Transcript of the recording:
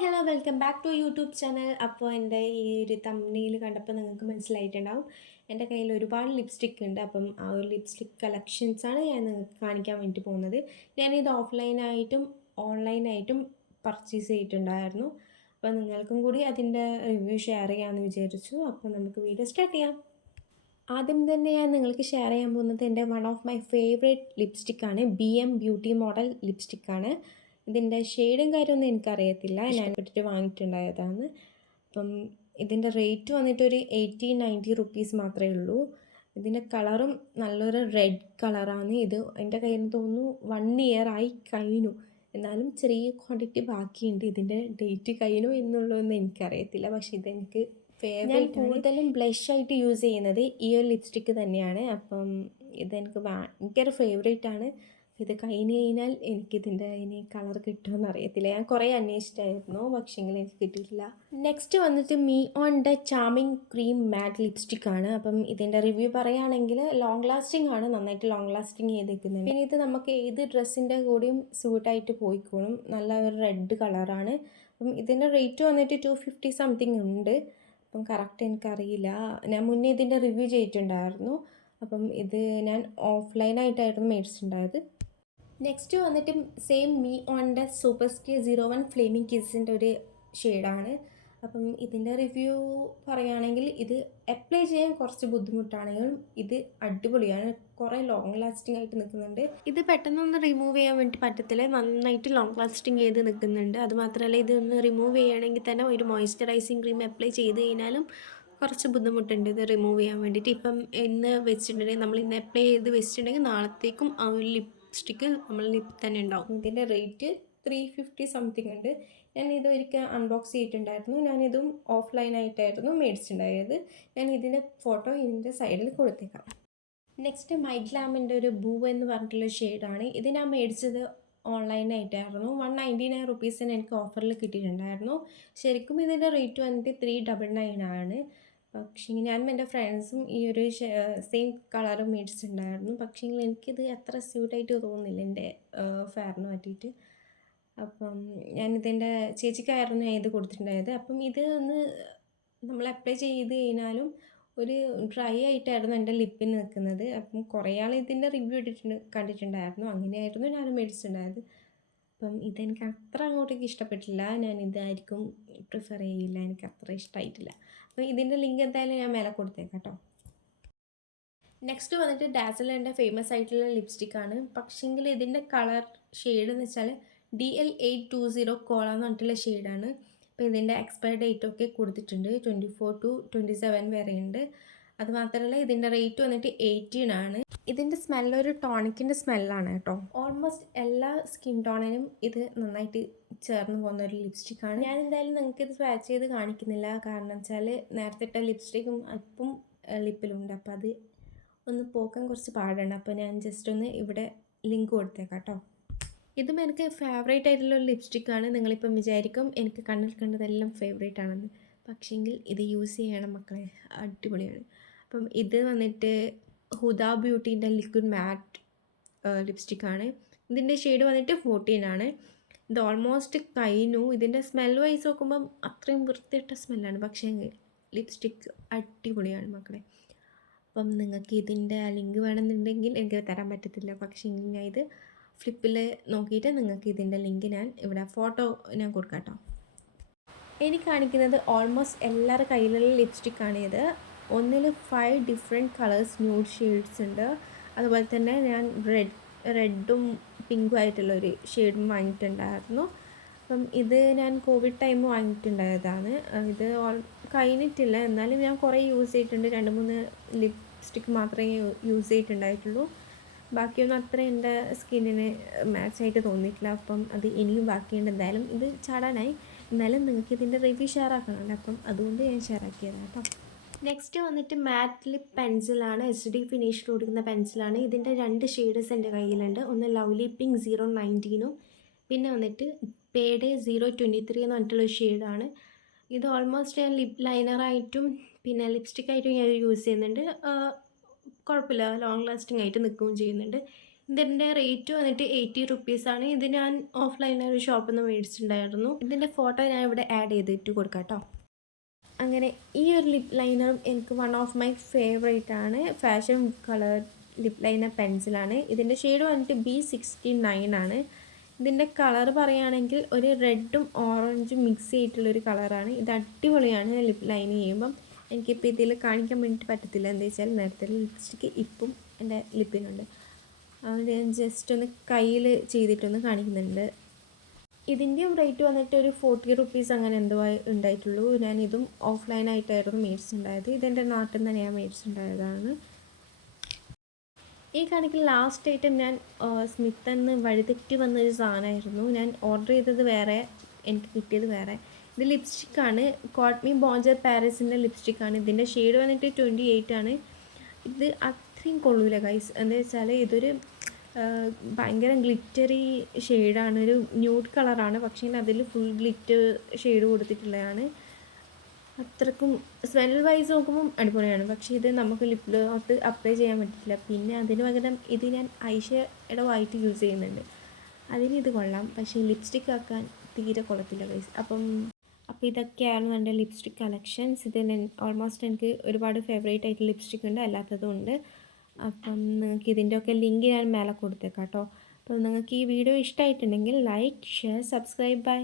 Hello welcome back to YouTube channel. അപ്പോൾ എൻ്റെ ഈ ഒരു തമ്മിൽ കണ്ടപ്പോൾ നിങ്ങൾക്ക് മനസ്സിലായിട്ടുണ്ടാവും എൻ്റെ കയ്യിൽ ഒരുപാട് ലിപ്സ്റ്റിക് ഉണ്ട്. അപ്പം ആ ഒരു ലിപ്സ്റ്റിക് കളക്ഷൻസാണ് ഞാൻ നിങ്ങൾക്ക് കാണിക്കാൻ വേണ്ടി പോകുന്നത്. ഞാനിത് ഓഫ്ലൈനായിട്ടും ഓൺലൈനായിട്ടും പർച്ചേസ് ചെയ്തിട്ടുണ്ടായിരുന്നു. അപ്പോൾ നിങ്ങൾക്കും കൂടി അതിൻ്റെ റിവ്യൂ ഷെയർ ചെയ്യാമെന്ന് വിചാരിച്ചു. അപ്പോൾ നമുക്ക് വീഡിയോ സ്റ്റാർട്ട് ചെയ്യാം. ആദ്യം തന്നെ ഞാൻ നിങ്ങൾക്ക് ഷെയർ ചെയ്യാൻ പോകുന്നത് എൻ്റെ വൺ ഓഫ് മൈ ഫേവറേറ്റ് ലിപ്സ്റ്റിക്കാണ്. BM ബ്യൂട്ടി മോഡൽ ലിപ്സ്റ്റിക്കാണ്. ഇതിൻ്റെ ഷെയ്ഡും കാര്യമൊന്നും എനിക്കറിയത്തില്ല, ഞാൻ ഇഷ്ടപ്പെട്ടിട്ട് വാങ്ങിയിട്ടുണ്ടായതാണ്. അപ്പം ഇതിൻ്റെ റേറ്റ് വന്നിട്ടൊരു 80-90 റുപ്പീസ് മാത്രമേ ഉള്ളൂ. ഇതിൻ്റെ കളറും നല്ലൊരു റെഡ് കളറാണ്. ഇത് എൻ്റെ കയ്യിൽ നിന്ന് തോന്നുന്നു 1 ഇയർ ആയി കഴിഞ്ഞു. എന്നാലും ചെറിയ ക്വാണ്ടിറ്റി ബാക്കിയുണ്ട്. ഇതിൻ്റെ ഡേറ്റ് കഴിഞ്ഞു എന്നുള്ളതൊന്നും എനിക്കറിയത്തില്ല. പക്ഷേ ഇതെനിക്ക് ഞാൻ കൂടുതലും ബ്ലഷ് ആയിട്ട് യൂസ് ചെയ്യുന്നത് ഈ ഒരു ലിപ്സ്റ്റിക്ക് തന്നെയാണ്. അപ്പം ഇതെനിക്ക് ഭയങ്കര ഫേവറേറ്റ് ആണ്. ഇത് കഴിഞ്ഞ് കഴിഞ്ഞാൽ എനിക്കിതിൻ്റെ ഇനി കളർ കിട്ടുമെന്ന് അറിയത്തില്ല. ഞാൻ കുറേ അന്വേഷിച്ചായിരുന്നു, പക്ഷേങ്കിൽ എനിക്ക് കിട്ടിയിട്ടില്ല. നെക്സ്റ്റ് വന്നിട്ട് മിയോണിൻ്റെ ചാമിങ് ക്രീം മാറ്റ് ലിപ്സ്റ്റിക്കാണ്. അപ്പം ഇതിൻ്റെ റിവ്യൂ പറയുകയാണെങ്കിൽ ലോങ് ലാസ്റ്റിംഗ് ആണ്, നന്നായിട്ട് ലോങ് ലാസ്റ്റിംഗ് ചെയ്തിരിക്കുന്നുണ്ട്. പിന്നെ ഇത് നമുക്ക് ഏത് ഡ്രസ്സിൻ്റെ കൂടെയും സൂട്ടായിട്ട് പോയിക്കോളും. നല്ല ഒരു റെഡ് കളറാണ്. അപ്പം ഇതിൻ്റെ റേറ്റ് വന്നിട്ട് 250 സംതിങ് ഉണ്ട്. അപ്പം കറക്റ്റ് എനിക്കറിയില്ല. ഞാൻ മുന്നേ ഇതിൻ്റെ റിവ്യൂ ചെയ്തിട്ടുണ്ടായിരുന്നു. അപ്പം ഇത് ഞാൻ ഓഫ്ലൈനായിട്ടായിരുന്നു മേടിച്ചിട്ടുണ്ടായത്. നെക്സ്റ്റ് വന്നിട്ട് സെയിം മിയോണിൻ്റെ സൂപ്പർ സ്റ്റിർ 01 ഫ്ലേമിംഗ് കിസ്സിൻ്റെ ഒരു ഷെയ്ഡാണ്. അപ്പം ഇതിൻ്റെ റിവ്യൂ പറയുകയാണെങ്കിൽ ഇത് അപ്ലൈ ചെയ്യാൻ കുറച്ച് ബുദ്ധിമുട്ടാണെങ്കിലും ഇത് അടിപൊളിയാണ്. കുറേ ലോങ് ലാസ്റ്റിംഗ് ആയിട്ട് നിൽക്കുന്നുണ്ട്. ഇത് പെട്ടെന്നൊന്ന് റിമൂവ് ചെയ്യാൻ വേണ്ടി പറ്റത്തില്ല, നന്നായിട്ട് ലോങ് ലാസ്റ്റിംഗ് ചെയ്ത് നിൽക്കുന്നുണ്ട്. അതുമാത്രമല്ല, ഇതൊന്ന് റിമൂവ് ചെയ്യുകയാണെങ്കിൽ തന്നെ ഒരു മോയ്സ്ചറൈസിങ് ക്രീം അപ്ലൈ ചെയ്ത് കഴിഞ്ഞാലും കുറച്ച് ബുദ്ധിമുട്ടുണ്ട് ഇത് റിമൂവ് ചെയ്യാൻ വേണ്ടിയിട്ട്. ഇപ്പം ഇന്ന് വെച്ചിട്ടുണ്ടെങ്കിൽ നമ്മൾ ഇന്ന് അപ്ലൈ ചെയ്ത് വെച്ചിട്ടുണ്ടെങ്കിൽ നാളത്തേക്കും ആ ഒരു ലിപ്സ്റ്റിക്ക് നമ്മൾ ലിപ്പ് തന്നെ ഉണ്ടാവും. ഇതിൻ്റെ റേറ്റ് 350 സംതിങ് ഉണ്ട്. ഞാൻ ഇത് ഒരിക്കൽ അൺബോക്സ് ചെയ്തിട്ടുണ്ടായിരുന്നു. ഞാനിതും ഓഫ്ലൈനായിട്ടായിരുന്നു മേടിച്ചിട്ടുണ്ടായത്. ഞാൻ ഇതിൻ്റെ ഫോട്ടോ ഇതിൻ്റെ സൈഡിൽ കൊടുത്തേക്കാം. നെക്സ്റ്റ് മൈഗ്ലാമിൻ്റെ ഒരു ബൂ എന്ന് പറഞ്ഞിട്ടുള്ള ഷെയ്ഡാണ്. ഇത് ഞാൻ മേടിച്ചത് ഓൺലൈനായിട്ടായിരുന്നു. 199 റുപ്പീസിന് എനിക്ക് ഓഫറിൽ കിട്ടിയിട്ടുണ്ടായിരുന്നു. ശരിക്കും ഇതിൻ്റെ റേറ്റ് വന്നിട്ട് 399 ആണ്. പക്ഷേ ഞാനും എൻ്റെ ഫ്രണ്ട്സും ഈ ഒരു സെയിം കളർ മേടിച്ചിട്ടുണ്ടായിരുന്നു. പക്ഷേ എനിക്കിത് അത്ര സ്യൂട്ടായിട്ട് തോന്നുന്നില്ല എൻ്റെ ഫെയറിന് പറ്റിയിട്ട്. അപ്പം ഞാനിതിൻ്റെ ചേച്ചിക്കായിരുന്നു ഞാൻ ഇത് കൊടുത്തിട്ടുണ്ടായത്. അപ്പം ഇത് ഒന്ന് നമ്മൾ അപ്ലൈ ചെയ്ത് കഴിഞ്ഞാലും ഒരു ഡ്രൈ ആയിട്ടായിരുന്നു എൻ്റെ ലിപ്പിന് നിൽക്കുന്നത്. അപ്പം കുറേ ആൾ ഇതിൻ്റെ റിവ്യൂ കണ്ടിട്ടുണ്ടായിരുന്നു. അങ്ങനെയായിരുന്നു ഞാൻ മേടിച്ചിട്ടുണ്ടായത്. അപ്പം ഇതെനിക്ക് അത്ര അങ്ങോട്ടേക്ക് ഇഷ്ടപ്പെട്ടില്ല. ഞാൻ ഇതായിരിക്കും പ്രിഫർ ചെയ്യില്ല, എനിക്ക് അത്ര ഇഷ്ടമായിട്ടില്ല. അപ്പോൾ ഇതിൻ്റെ ലിങ്ക് എന്തായാലും ഞാൻ മേലെ കൊടുത്തേക്കാം കേട്ടോ. നെക്സ്റ്റ് വന്നിട്ട് ഡാസലിൻ്റെ ഫേമസ് ആയിട്ടുള്ള ലിപ്സ്റ്റിക്കാണ്. പക്ഷേങ്കിൽ ഇതിൻ്റെ കളർ ഷെയ്ഡ് എന്ന് വെച്ചാൽ DL820 കോള എന്ന് പറഞ്ഞിട്ടുള്ള ഷെയ്ഡാണ്. അപ്പോൾ ഇതിൻ്റെ എക്സ്പയർ ഡേറ്റൊക്കെ കൊടുത്തിട്ടുണ്ട്. 24 to 27 വരെ ഉണ്ട്. അതുമാത്രമല്ല, ഇതിൻ്റെ റേറ്റ് വന്നിട്ട് 18 ആണ്. ഇതിൻ്റെ സ്മെല്ലൊരു ടോണിക്കിൻ്റെ സ്മെല്ലാണ് കേട്ടോ. ഓൾമോസ്റ്റ് എല്ലാ സ്കിൻ ടോണിനും ഇത് നന്നായിട്ട് ചേർന്ന് പോകുന്ന ഒരു ലിപ്സ്റ്റിക്കാണ്. ഞാൻ എന്തായാലും നിങ്ങൾക്ക് ഇത് സ്വാച്ച് ചെയ്ത് കാണിക്കുന്നില്ല, കാരണം വെച്ചാൽ നേരത്തെ ഇട്ട ലിപ്സ്റ്റിക്കും ഇപ്പം ലിപ്പിലുണ്ട്. അപ്പോൾ അത് ഒന്ന് പോക്കാൻ കുറച്ച് പാടുണ്ട്. അപ്പോൾ ഞാൻ ജസ്റ്റ് ഒന്ന് ഇവിടെ ലിങ്ക് കൊടുത്തേക്കാം കേട്ടോ. ഇതും എനിക്ക് ഫേവറേറ്റ് ആയിട്ടുള്ള ഒരു ലിപ്സ്റ്റിക്കാണ്. നിങ്ങളിപ്പം വിചാരിക്കും എനിക്ക് കണ്ണിൽ കണ്ടതെല്ലാം ഫേവറേറ്റ് ആണെന്ന്. പക്ഷേങ്കിൽ ഇത് യൂസ് ചെയ്യണം മക്കളെ, അടിപൊളിയാണ്. അപ്പം ഇത് വന്നിട്ട് ഹുദാ ബ്യൂട്ടീൻ്റെ ലിക്വിഡ് മാറ്റ് ലിപ്സ്റ്റിക്കാണ്. ഇതിൻ്റെ ഷെയ്ഡ് വന്നിട്ട് 14 ആണ്. ഇത് ഓൾമോസ്റ്റ് കഴിഞ്ഞു. ഇതിൻ്റെ സ്മെൽ വൈസ് നോക്കുമ്പം അത്രയും വൃത്തിയിട്ട സ്മെല്ലാണ്, പക്ഷേ ലിപ്സ്റ്റിക്ക് അടിപൊളിയാണ് മക്കളെ. അപ്പം നിങ്ങൾക്ക് ഇതിൻ്റെ ലിങ്ക് വേണമെന്നുണ്ടെങ്കിൽ എനിക്ക് തരാൻ പറ്റത്തില്ല, പക്ഷേ ഞാൻ ഇത് ഫ്ലിപ്പിൽ നോക്കിയിട്ട് നിങ്ങൾക്ക് ഇതിൻ്റെ ലിങ്ക് ഞാൻ ഇവിടെ ഫോട്ടോ ഞാൻ കൊടുക്കാം കേട്ടോ. എനിക്ക് കാണിക്കുന്നത് ഓൾമോസ്റ്റ് എല്ലാവരുടെ കയ്യിലുള്ള ലിപ്സ്റ്റിക്കാണ് ഇത്. ഒന്നിൽ 5 ഡിഫറെൻറ്റ് കളേഴ്സ് ന്യൂഡ് ഷെയ്ഡ്സ് ഉണ്ട്. അതുപോലെ തന്നെ ഞാൻ റെഡും പിങ്കും ആയിട്ടുള്ളൊരു ഷെയ്ഡും വാങ്ങിയിട്ടുണ്ടായിരുന്നു. അപ്പം ഇത് ഞാൻ കോവിഡ് ടൈം വാങ്ങിയിട്ടുണ്ടായതാണ്. ഇത് കഴിഞ്ഞിട്ടില്ല, എന്നാലും ഞാൻ കുറേ യൂസ് ചെയ്തിട്ടുണ്ട്. 2-3 ലിപ്സ്റ്റിക്ക് മാത്രമേ യൂസ് ചെയ്തിട്ടുണ്ടായിട്ടുള്ളൂ. ബാക്കിയൊന്നും അത്ര എൻ്റെ സ്കിന്നിന് മാച്ചായിട്ട് തോന്നിയിട്ടില്ല. അപ്പം അത് ഇനിയും ബാക്കിയുണ്ട്. എന്തായാലും ഇത് ചാടാനായി. എന്നാലും നിങ്ങൾക്ക് ഇതിൻ്റെ റിവ്യൂ ഷെയർ ആക്കണമല്ലോ, അപ്പം അതുകൊണ്ട് ഞാൻ ഷെയർ ആക്കിയതാണ് കേട്ടോ. നെക്സ്റ്റ് വന്നിട്ട് മാറ്റ് ലിപ്പ് പെൻസിലാണ്. HD ഫിനിഷ് കൊടുക്കുന്ന പെൻസിലാണ്. ഇതിൻ്റെ 2 ഷെയ്ഡ്സ് എൻ്റെ കയ്യിലുണ്ട്. ഒന്ന് ലവ്ലി പിങ്ക് 019 പിന്നെ വന്നിട്ട് പേഡേ 023 എന്ന് പറഞ്ഞിട്ടുള്ള ഷെയ്ഡാണ്. ഇത് ഓൾമോസ്റ്റ് ഞാൻ ലിപ്പ് ലൈനറായിട്ടും പിന്നെ ലിപ്സ്റ്റിക്കായിട്ടും ഞാൻ യൂസ് ചെയ്യുന്നുണ്ട്. കുഴപ്പമില്ല, ലോങ് ലാസ്റ്റിംഗ് ആയിട്ട് നിൽക്കുകയും ചെയ്യുന്നുണ്ട്. ഇതിൻ്റെ റേറ്റ് വന്നിട്ട് 80 റുപ്പീസാണ്. ഇത് ഞാൻ ഓഫ്‌ലൈനിൽ ഒരു ഷോപ്പിൽ നിന്ന് മേടിച്ചിട്ടുണ്ടായിരുന്നു. ഇതിൻ്റെ ഫോട്ടോ ഞാൻ ഇവിടെ ആഡ് ചെയ്തിട്ട് കൊടുക്കാം കേട്ടോ. അങ്ങനെ ഈ ഒരു ലിപ് ലൈനറും എനിക്ക് വൺ ഓഫ് മൈ ഫേവറേറ്റ് ആണ്. ഫാഷൻ കളർ ലിപ് ലൈനർ പെൻസിലാണ്. ഇതിൻ്റെ ഷെയ്ഡ് വന്നിട്ട് B69 ആണ്. ഇതിൻ്റെ കളർ പറയുകയാണെങ്കിൽ ഒരു റെഡും ഓറഞ്ചും മിക്സ് ചെയ്തിട്ടുള്ളൊരു കളറാണ്. ഇത് അടിപൊളിയാണ് ലിപ് ലൈൻ ചെയ്യുമ്പം. എനിക്കിപ്പോൾ ഇതിൽ കാണിക്കാൻ വേണ്ടിയിട്ട് പറ്റത്തില്ല, എന്താ വെച്ചാൽ നേരത്തെ ലിപ്സ്റ്റിക്ക് ഇപ്പം എൻ്റെ ലിപ്പിനുണ്ട്. അതുകൊണ്ട് ഞാൻ ജസ്റ്റ് ഒന്ന് കയ്യിൽ ചെയ്തിട്ടൊന്ന് കാണിക്കുന്നുണ്ട്. ഇതിൻ്റെയും റേറ്റ് വന്നിട്ട് ഒരു 40 റുപ്പീസ് അങ്ങനെ എന്തോ ഉണ്ടായിട്ടുള്ളൂ. ഞാനിതും ഓഫ്‌ലൈനായിട്ടായിരുന്നു മേടിച്ചിട്ടുണ്ടായത്. ഇതെൻ്റെ നാട്ടിൽ നിന്ന് ഞാൻ മേടിച്ചിട്ടുണ്ടായതാണ്. ഈ കാണിക്കുന്ന ലാസ്റ്റ് ഐറ്റം ഞാൻ സ്മിത്തിൽ നിന്ന് വഴിതെറ്റി വന്നൊരു സാധനമായിരുന്നു. ഞാൻ ഓർഡർ ചെയ്തത് വേറെ, എനിക്ക് കിട്ടിയത് വേറെ. ഇത് ലിപ്സ്റ്റിക്കാണ്. Coat me ബോൺജർ പാരീസിൻ്റെ ലിപ്സ്റ്റിക്കാണ്. ഇതിൻ്റെ ഷെയ്ഡ് വന്നിട്ട് 28 ആണ്. ഇത് അത്രയും കൊള്ളൂല ഗൈസ്. എന്താ വെച്ചാൽ ഇതൊരു ഭയങ്കര ഗ്ലിറ്ററി ഷെയ്ഡാണ്. ഒരു ന്യൂഡ് കളറാണ്, പക്ഷേ അതിൽ ഫുൾ ഗ്ലിറ്റർ ഷെയ്ഡ് കൊടുത്തിട്ടുള്ളതാണ്. അത്രക്കും സ്മെൽ വൈസ് നോക്കുമ്പം അടിപൊളിയാണ്, പക്ഷേ ഇത് നമുക്ക് ലിപ്പിലോട്ട് അപ്ലൈ ചെയ്യാൻ പറ്റില്ല. പിന്നെ അതിന് പകരം ഇത് ഞാൻ ഐഷയുടെ വൈറ്റ് യൂസ് ചെയ്യുന്നുണ്ട്. അതിനിത് കൊള്ളാം, പക്ഷേ ലിപ്സ്റ്റിക് ആക്കാൻ തീരെ കൊള്ളത്തില്ല ഗൈസ്. അപ്പോൾ ഇതൊക്കെയാണ് എൻ്റെ ലിപ്സ്റ്റിക് കളക്ഷൻസ്. ഇതിൽ ഓൾമോസ്റ്റ് എനിക്ക് ഒരുപാട് ഫേവറേറ്റ് ആയിട്ട് ലിപ്സ്റ്റിക് ഉണ്ട്, അല്ലാത്തതും ഉണ്ട്. അപ്പം നിങ്ങൾക്ക് ഇതിൻ്റെയൊക്കെ ലിങ്ക് ഞാൻ മേലെ കൊടുത്തേക്കാം കേട്ടോ. അപ്പോൾ നിങ്ങൾക്ക് ഈ വീഡിയോ ഇഷ്ടമായിട്ടുണ്ടെങ്കിൽ ലൈക്ക്, ഷെയർ, സബ്സ്ക്രൈബ്. ബൈ.